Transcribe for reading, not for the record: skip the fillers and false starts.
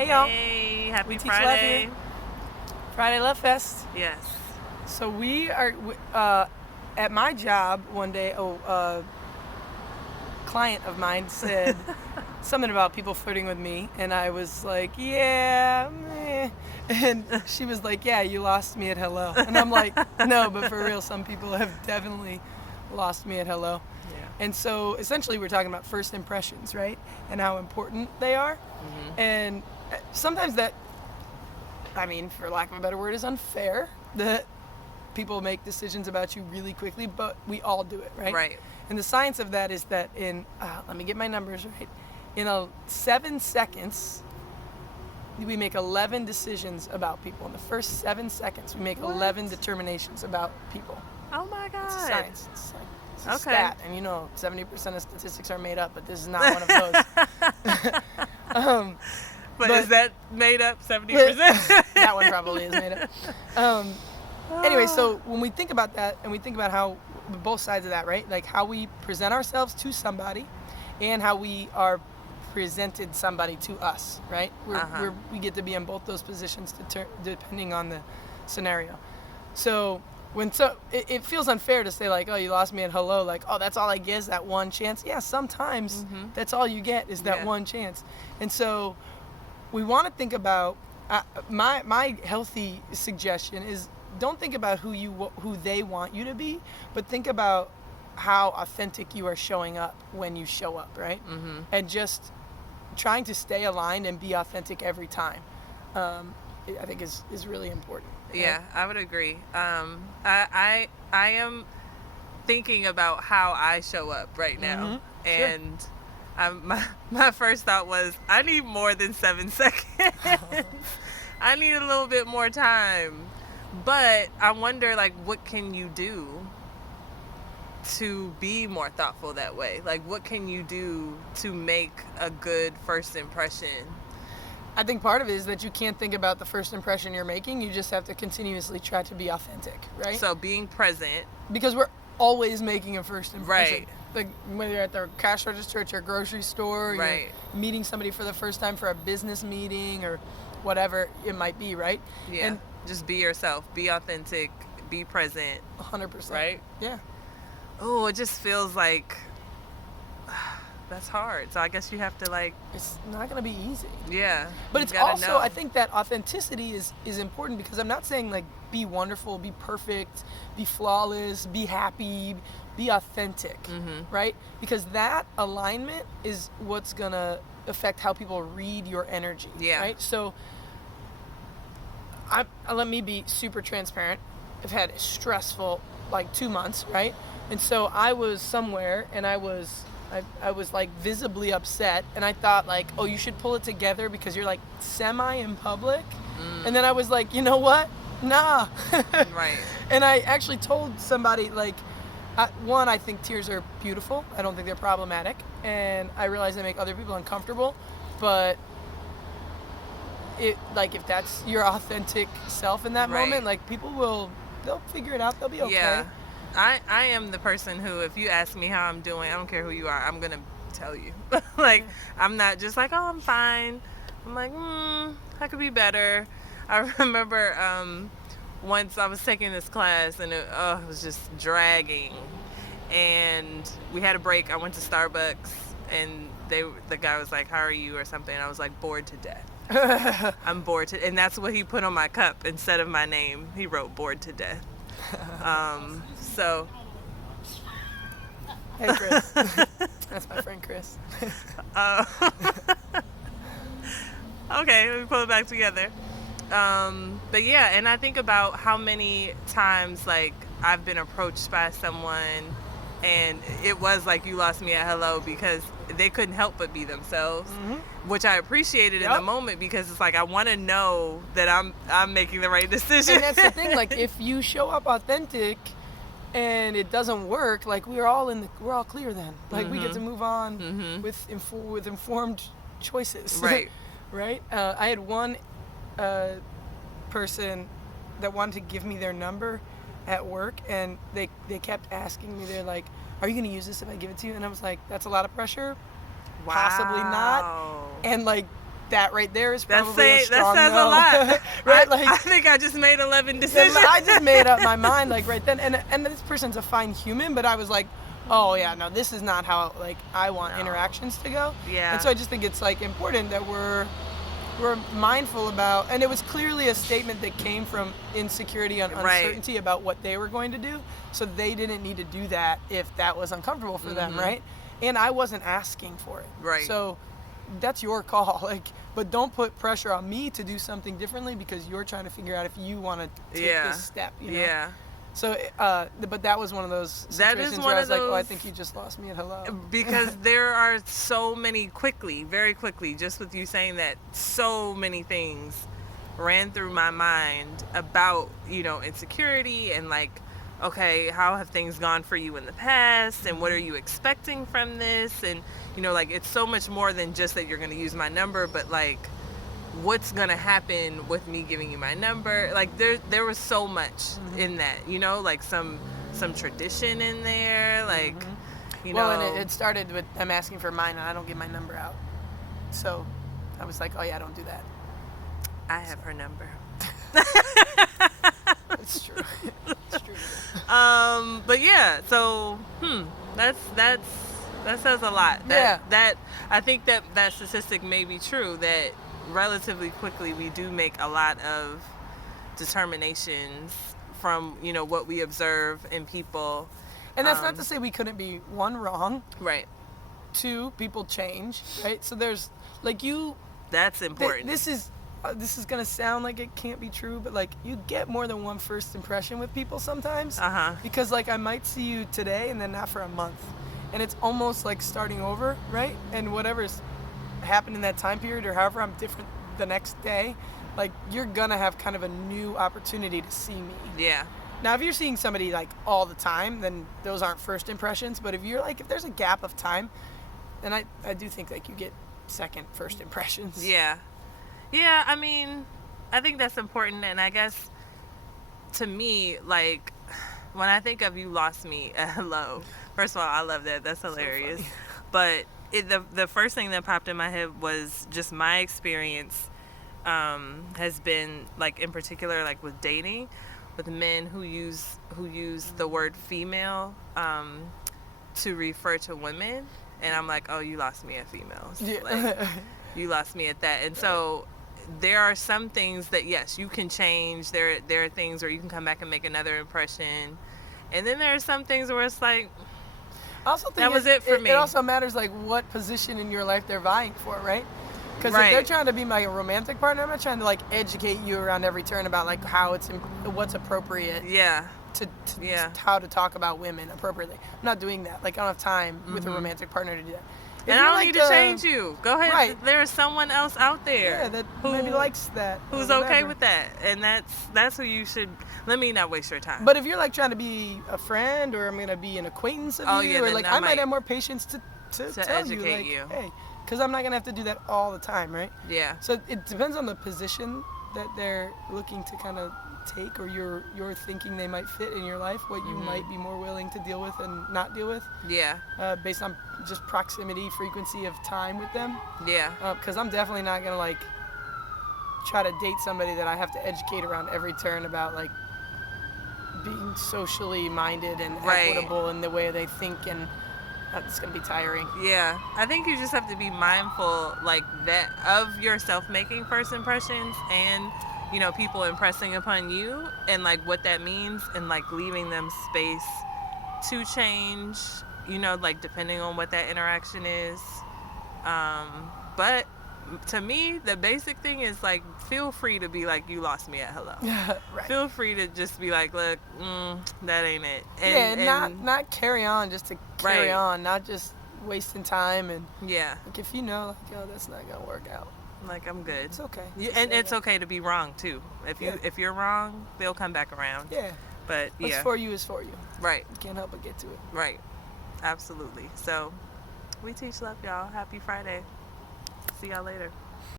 Hey y'all, Hey, happy we teach love Friday. here. Friday Love Fest. Yes. So we are at my job one day. A client of mine said something about people flirting with me, and I was like, yeah, meh. And she was like, yeah, you lost me at hello. And I'm like, no, but for real, some people have definitely lost me at hello. Yeah. And so essentially we're talking about first impressions, right? And how important they are. And sometimes that, I mean, for lack of a better word, is unfair that people make decisions about you really quickly, but we all do it, right? Right. And the science of that is that let me get my numbers right, in 7 seconds, we make 11 decisions about people. In the first 7 seconds, we make What? 11 determinations about people. Oh my God. It's science. It's a Okay. stat. And 70% of statistics are made up, but this is not one of those. But is that made up 70%? That one probably is made up. Anyway, so when we think about that and we think about how both sides of that, right? Like how we present ourselves to somebody and how we are presented somebody to us, right? We get to be in both those positions depending on the scenario. So it feels unfair to say like, oh, you lost me at hello, like, oh, that's all I get is that one chance. Yeah, sometimes that's all you get is that one chance. And so we want to think about my healthy suggestion is don't think about who they want you to be, but think about how authentic you are showing up when you show up, right? And just trying to stay aligned and be authentic every time. I think is really important. Right? Yeah, I would agree. I am thinking about how I show up right now, and my first thought was I need more than 7 seconds. I need a little bit more time, but I wonder like what can you do to be more thoughtful that way? Like what can you do to make a good first impression? I think part of it is that you can't think about the first impression you're making. You just have to continuously try to be authentic, right? So being present. Because we're always making a first impression. Right. Like whether you're at the cash register at your grocery store, Right. you're meeting somebody for the first time for a business meeting or whatever it might be, right? Yeah. And just be yourself, be authentic, be present. 100%. Right? Yeah. Oh, it just feels like that's hard. So I guess you have to like, It's not going to be easy. yeah. But you it's gotta also, know. I think that authenticity is important because I'm not saying like be wonderful, be perfect, be flawless, be happy, be authentic, right? Because that alignment is what's going to affect how people read your energy, Yeah. right? So let me be super transparent. I've had a stressful like 2 months, right? And so I was somewhere and I was like visibly upset, and I thought like, oh, you should pull it together because you're like semi in public. And then I was like, you know what? Nah. Right. And I actually told somebody like, one, I think tears are beautiful. I don't think they're problematic, and I realize they make other people uncomfortable. But if that's your authentic self in that Right. moment, like they'll figure it out. They'll be okay. Yeah. I am the person who, if you ask me how I'm doing, I don't care who you are, I'm going to tell you. Like, I'm not just like, oh, I'm fine. I'm like, I could be better. I remember once I was taking this class and it was just dragging. And we had a break. I went to Starbucks and the guy was like, how are you or something. And I was like, bored to death. I'm bored to, and that's what he put on my cup instead of my name. He wrote bored to death. So Hey, Chris. That's my friend Chris. okay, let me pull it back together. But yeah, and I think about how many times like I've been approached by someone and it was like you lost me at hello because they couldn't help but be themselves, which I appreciated in the moment because it's like I want to know that I'm making the right decision. And that's the thing, like if you show up authentic and it doesn't work, like we're all clear then. Like we get to move on with informed choices. Right. Right? I had one person that wanted to give me their number at work, and they kept asking me, they're like, are you going to use this if I give it to you? And I was like, that's a lot of pressure. Wow. Possibly not. And like that right there is probably that a strong says no. a lot. Right? I think I just made 11 decisions. I just made up my mind like right then, and this person's a fine human, but I was like, oh yeah, no, this is not how like I want interactions to go. Yeah. And so I just think it's like important that we're mindful about, and it was clearly a statement that came from insecurity and uncertainty about what they were going to do, so they didn't need to do that if that was uncomfortable for them, right? And I wasn't asking for it, right? So that's your call, like, but don't put pressure on me to do something differently because you're trying to figure out if you want to take this step, you know? Yeah. So, but that was one of those situations where I was like, oh, I think you just lost me at hello. Because there are so many very quickly, just with you saying that, so many things ran through my mind about, you know, insecurity and like, okay, how have things gone for you in the past and what are you expecting from this? And, you know, like, it's so much more than just that you're going to use my number, but like, what's gonna happen with me giving you my number? Like there was so much in that, you know, like some tradition in there, like you know. Well, and it started with them asking for mine, and I don't give my number out. So I was like, oh yeah, don't do that. I have her number. It's true. It's true. But yeah, so that says a lot. That I think that statistic may be true, that relatively quickly we do make a lot of determinations from, you know, what we observe in people. And that's not to say we couldn't be, one, wrong, right, two, people change, right? So there's like that's important. This is gonna sound like it can't be true, but like you get more than one first impression with people sometimes, because like I might see you today and then not for a month, and it's almost like starting over, right? And whatever's happened in that time period, or however I'm different the next day, like you're gonna have kind of a new opportunity to see me. Yeah. Now if you're seeing somebody like all the time, then those aren't first impressions, but if there's a gap of time, then I do think like you get second first impressions. Yeah, I mean, I think that's important. And I guess to me, like, when I think of you lost me at hello, first of all, I love that's hilarious. So but the first thing that popped in my head was just my experience has been, like, in particular, like with dating, with men who use the word female to refer to women, and I'm like, oh, you lost me at females. Yeah. Like, you lost me at that. And so there are some things that, yes, you can change. There are things where you can come back and make another impression, and then there are some things where it's like, I also think that was it for me. It also matters like what position in your life they're vying for, right? Because if they're trying to be my romantic partner, I'm not trying to like educate you around every turn about like what's appropriate. Yeah. To how to talk about women appropriately. I'm not doing that. Like I don't have time with a romantic partner to do that. And I don't need to change you. Go ahead. Right. There is someone else out there that maybe likes that. Who's okay with that. And that's who you should. Let me not waste your time. But if you're like trying to be a friend, or I'm going to be an acquaintance of you, or like I might have more patience to tell you, like, hey, because I'm not going to have to do that all the time, right? Yeah. So it depends on the position that they're looking to kind of take, or you're thinking they might fit in your life, what you might be more willing to deal with and not deal with. Yeah. Based on just proximity, frequency of time with them. Yeah. Because I'm definitely not gonna like try to date somebody that I have to educate around every turn about like being socially minded and equitable in the way they think, and that's gonna be tiring. Yeah. I think you just have to be mindful like that of yourself making first impressions, and you know, people impressing upon you, and like what that means, and like leaving them space to change, you know, like depending on what that interaction is. But to me, the basic thing is like, feel free to be like, you lost me at hello. Right. Feel free to just be like, look, that ain't it. And not carry on just to carry on, not just wasting time. And like if you know, like, yo, that's not gonna work out. Like, I'm good. It's okay. And it's okay to be wrong too. If you're wrong, they'll come back around. Yeah. But what's for you is for you. Right. You can't help but get to it. Right. Absolutely. So we teach love, y'all. Happy Friday. See y'all later.